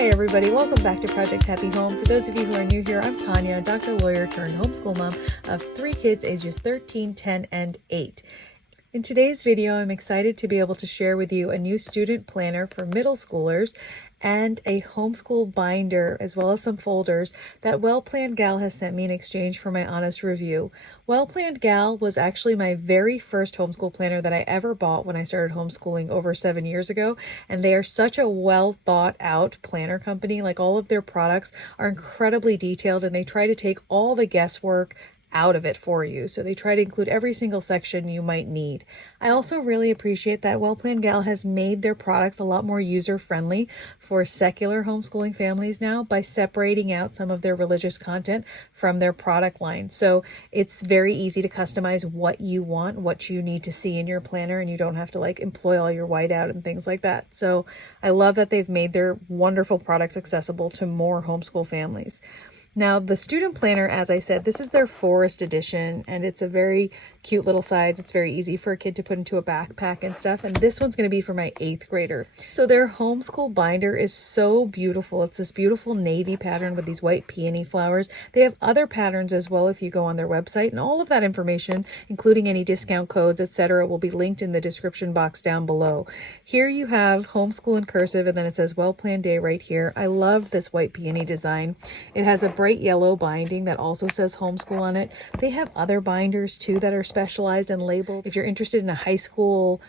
Hi everybody, welcome back to Project Happy Home. For those of you who are new here, I'm Tanya, Dr. Lawyer turned homeschool mom of 3 kids ages 13, 10, and 8. In today's video, I'm excited to be able to share with you a new student planner for middle schoolers and a homeschool binder, as well as some folders that Well Planned Gal has sent me in exchange for my honest review. Well Planned Gal was actually my very first homeschool planner that I ever bought when I started homeschooling over 7 years ago, and they are such a well thought out planner company. Like, all of their products are incredibly detailed, and they try to take all the guesswork out of it for you. So they try to include every single section you might need. I also really appreciate that Well Planned Gal has made their products a lot more user-friendly for secular homeschooling families now by separating out some of their religious content from their product line. So it's very easy to customize what you want, what you need to see in your planner, and you don't have to employ all your whiteout and things like that. So I love that they've made their wonderful products accessible to more homeschool families. Now, the student planner, as I said, this is their forest edition, and it's a very cute little size. It's very easy for a kid to put into a backpack and stuff. And this one's going to be for my 8th grader. So their homeschool binder is so beautiful. It's this beautiful navy pattern with these white peony flowers. They have other patterns as well if you go on their website, and all of that information, including any discount codes, etc., will be linked in the description box down below. Here you have homeschool in cursive, and then it says Well Planned Day right here. I love this white peony design. It has a bright yellow binding that also says homeschool on it. They have other binders too that are specialized and labeled. If you're interested in a high school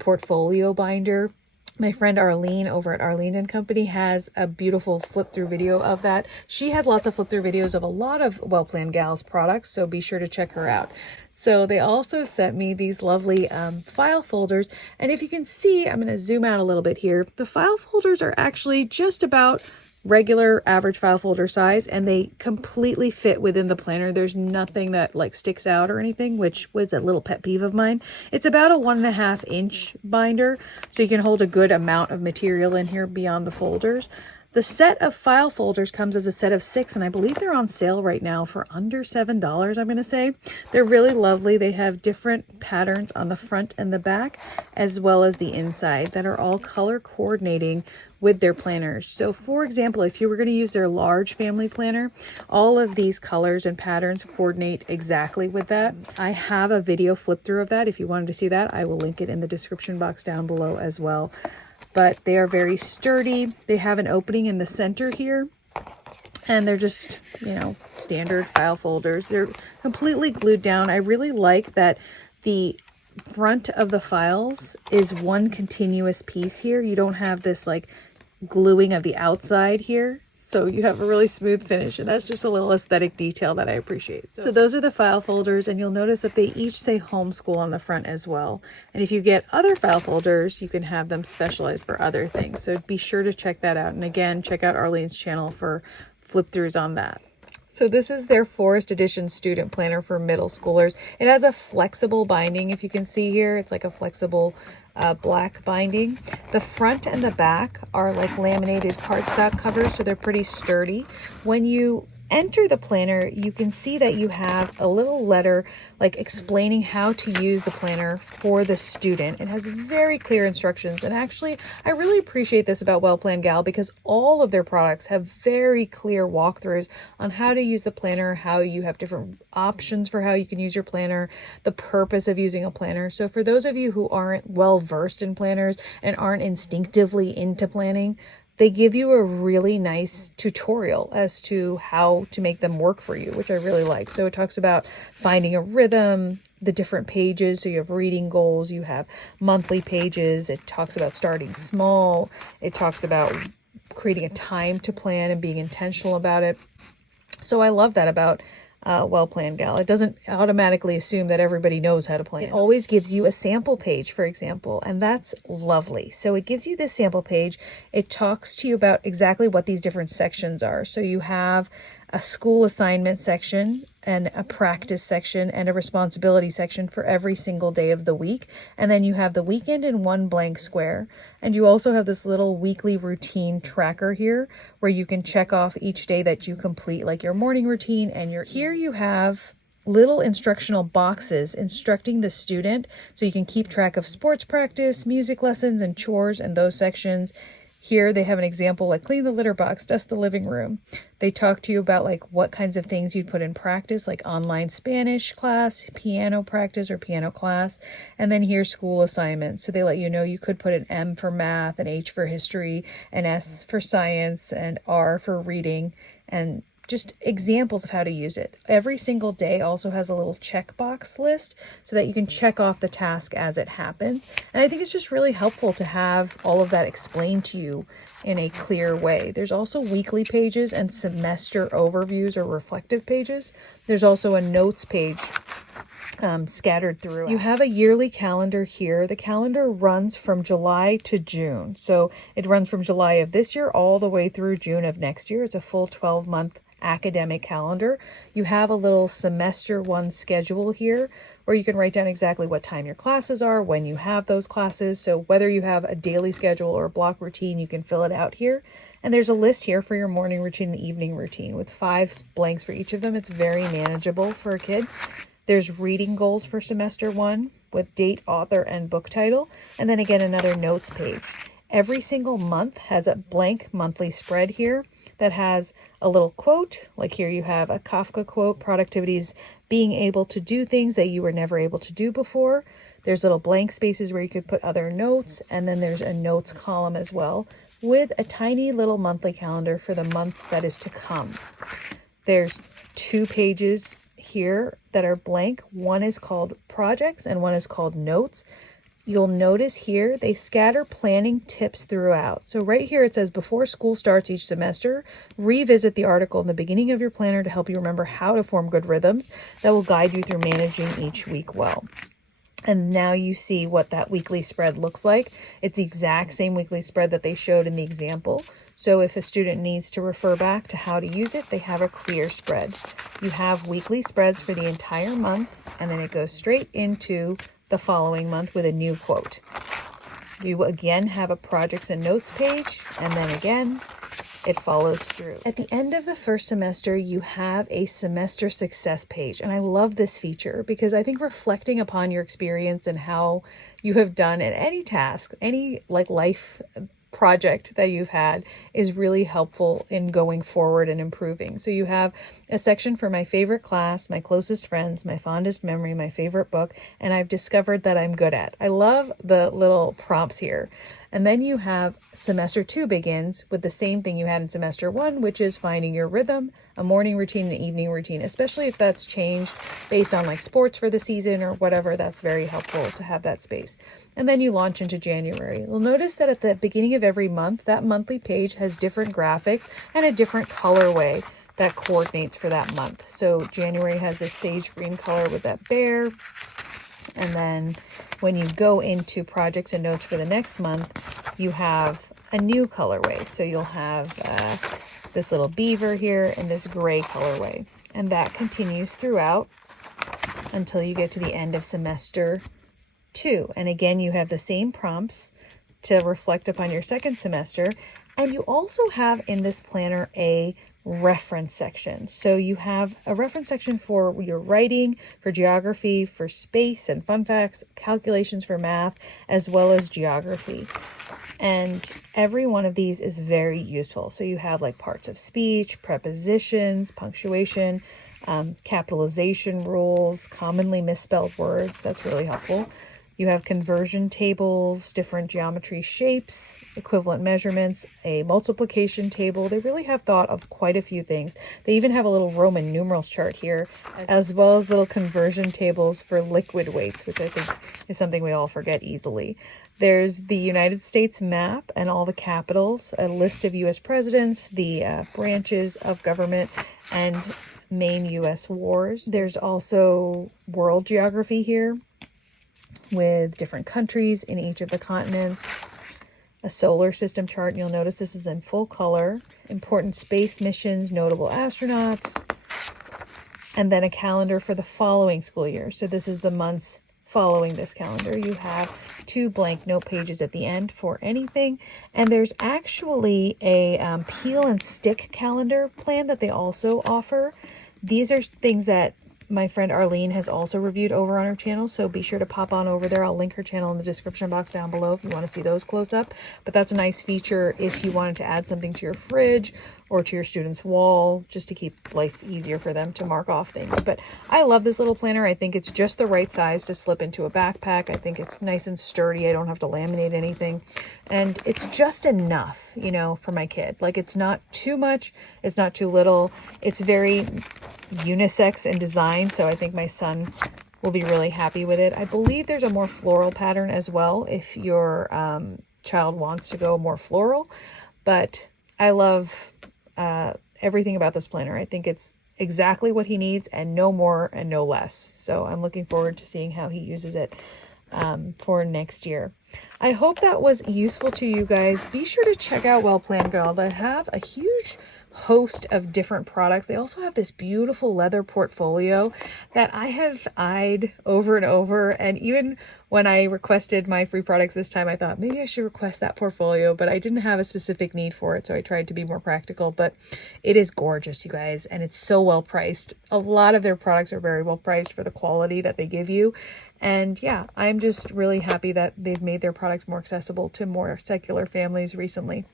portfolio binder, my friend Arlene over at Arlene & Company has a beautiful flip-through video of that. She has lots of flip-through videos of a lot of Well Planned Gal's products, so be sure to check her out. So they also sent me these lovely file folders, and if you can see, I'm going to zoom out a little bit here. The file folders are actually just about regular average file folder size, and they completely fit within the planner. There's nothing that sticks out or anything, which was a little pet peeve of mine. It's about a 1.5 inch binder, so you can hold a good amount of material in here beyond the folders. The set of file folders comes as a set of 6, and I believe they're on sale right now for under $7, I'm going to say. They're really lovely. They have different patterns on the front and the back, as well as the inside, that are all color coordinating with their planners. So for example, if you were going to use their large family planner, all of these colors and patterns coordinate exactly with that. I have a video flip through of that. If you wanted to see that, I will link it in the description box down below as well. But they are very sturdy. They have an opening in the center here, and they're just, standard file folders. They're completely glued down. I really like that the front of the files is one continuous piece here. You don't have this gluing of the outside here. So you have a really smooth finish, and that's just a little aesthetic detail that I appreciate. So those are the file folders, and you'll notice that they each say homeschool on the front as well. And if you get other file folders, you can have them specialized for other things. So be sure to check that out. And again, check out Arlene's channel for flip throughs on that. So this is their Forest Edition student planner for middle schoolers. It has a flexible binding. If you can see here, it's like a flexible black binding. The front and the back are laminated cardstock covers, so they're pretty sturdy. When you enter the planner, you can see that you have a little letter explaining how to use the planner for the student. It has very clear instructions, and actually I really appreciate this about Well Planned Gal, because all of their products have very clear walkthroughs on how to use the planner, how you have different options for how you can use your planner, the purpose of using a planner. So for those of you who aren't well versed in planners and aren't instinctively into planning, they give you a really nice tutorial as to how to make them work for you, which I really like. So it talks about finding a rhythm, the different pages. So you have reading goals, you have monthly pages. It talks about starting small. It talks about creating a time to plan and being intentional about it. So I love that about Well Planned Gal. It doesn't automatically assume that everybody knows how to plan. It always gives you a sample page, for example, and that's lovely. So it gives you this sample page. It talks to you about exactly what these different sections are. So you have a school assignment section and a practice section and a responsibility section for every single day of the week. And then you have the weekend in one blank square. And you also have this little weekly routine tracker here where you can check off each day that you complete, like your morning routine and here you have little instructional boxes instructing the student so you can keep track of sports practice, music lessons, and chores in those sections. Here they have an example like clean the litter box, dust the living room. They talk to you about like what kinds of things you'd put in practice, like online Spanish class, piano practice or piano class. And then here's school assignments. So they let you know you could put an M for math, an H for history, an S for science, and R for reading, and just examples of how to use it. Every single day also has a little checkbox list so that you can check off the task as it happens. And I think it's just really helpful to have all of that explained to you in a clear way. There's also weekly pages and semester overviews or reflective pages. There's also a notes page scattered through. You have a yearly calendar here. The calendar runs from July to June. So it runs from July of this year all the way through June of next year. It's a full 12-month academic calendar. You have a little semester 1 schedule here where you can write down exactly what time your classes are, when you have those classes. So whether you have a daily schedule or a block routine, you can fill it out here. And there's a list here for your morning routine and evening routine with 5 blanks for each of them. It's very manageable for a kid. There's reading goals for semester 1 with date, author, and book title. And then again, another notes page. Every single month has a blank monthly spread here that has a little quote. Like here you have a Kafka quote, productivity is being able to do things that you were never able to do before. There's little blank spaces where you could put other notes. And then there's a notes column as well with a tiny little monthly calendar for the month that is to come. There's 2 pages here that are blank. One is called projects and one is called notes. You'll notice here they scatter planning tips throughout. So right here it says before school starts each semester, revisit the article in the beginning of your planner to help you remember how to form good rhythms that will guide you through managing each week well. And now you see what that weekly spread looks like. It's the exact same weekly spread that they showed in the example. So if a student needs to refer back to how to use it, they have a clear spread. You have weekly spreads for the entire month, and then it goes straight into the following month with a new quote. You again have a projects and notes page, and then again, it follows through. At the end of the first semester, you have a semester success page. And I love this feature because I think reflecting upon your experience and how you have done at any task, any like life project that you've had is really helpful in going forward and improving. So you have a section for my favorite class, my closest friends, my fondest memory, my favorite book, and I've discovered that I'm good at. I love the little prompts here. And then you have semester 2 begins with the same thing you had in semester 1, which is finding your rhythm, a morning routine, an evening routine, especially if that's changed based on like sports for the season or whatever. That's very helpful to have that space. And then you launch into January. You'll notice that at the beginning of every month, that monthly page has different graphics and a different colorway that coordinates for that month. So January has this sage green color with that bear. And then when you go into projects and notes for the next month, you have a new colorway. So you'll have this little beaver here and this gray colorway. And that continues throughout until you get to the end of semester 2. And again, you have the same prompts to reflect upon your second semester. And you also have in this planner a reference section. So you have a reference section for your writing, for geography, for space and fun facts, calculations for math, as well as geography. And every one of these is very useful. So you have like parts of speech, prepositions, punctuation, capitalization rules, commonly misspelled words. That's really helpful. You have conversion tables, different geometry shapes, equivalent measurements, a multiplication table. They really have thought of quite a few things. They even have a little Roman numerals chart here, as well as little conversion tables for liquid weights, which I think is something we all forget easily. There's the United States map and all the capitals, a list of U.S. presidents, the branches of government, and main U.S. wars. There's also world geography here, with different countries in each of the continents, a solar system chart, and you'll notice this is in full color, important space missions, notable astronauts, and then a calendar for the following school year. So this is the months following this calendar. You have 2 blank note pages at the end for anything, and there's actually a peel and stick calendar plan that they also offer. These are things that My friend Arlene has also reviewed over on her channel, so be sure to pop on over there. I'll link her channel in the description box down below if you want to see those close up. But that's a nice feature if you wanted to add something to your fridge or to your student's wall, just to keep life easier for them to mark off things. But I love this little planner. I think it's just the right size to slip into a backpack. I think it's nice and sturdy. I don't have to laminate anything. And it's just enough, you know, for my kid. Like, it's not too much. It's not too little. It's very unisex in design, so I think my son will be really happy with it. I believe there's a more floral pattern as well if your child wants to go more floral. But I love everything about this planner. I think it's exactly what he needs and no more and no less. So I'm looking forward to seeing how he uses it for next year. I hope that was useful to you guys. Be sure to check out Well Planned Girl. They have a huge host of different products. They also have this beautiful leather portfolio that I have eyed over and over. And even when I requested my free products this time, I thought maybe I should request that portfolio, but I didn't have a specific need for it. So I tried to be more practical, but it is gorgeous, you guys. And it's so well priced. A lot of their products are very well priced for the quality that they give you. And yeah, I'm just really happy that they've made their products more accessible to more secular families recently.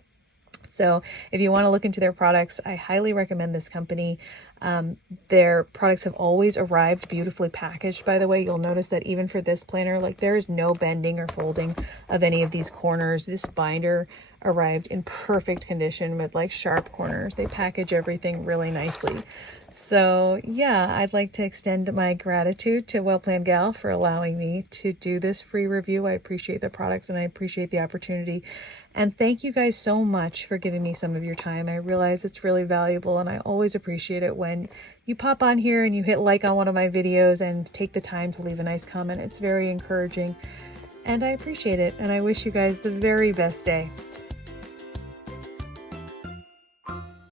So if you want to look into their products, I highly recommend this company. Their products have always arrived beautifully packaged, by the way. You'll notice that even for this planner, like, there is no bending or folding of any of these corners. This binder arrived in perfect condition with like sharp corners. They package everything really nicely. So yeah, I'd like to extend my gratitude to Well Planned Gal for allowing me to do this free review. I appreciate the products and I appreciate the opportunity. And thank you guys so much for giving me some of your time. I realize it's really valuable and I always appreciate it when you pop on here and you hit like on one of my videos and take the time to leave a nice comment. It's very encouraging and I appreciate it. And I wish you guys the very best day.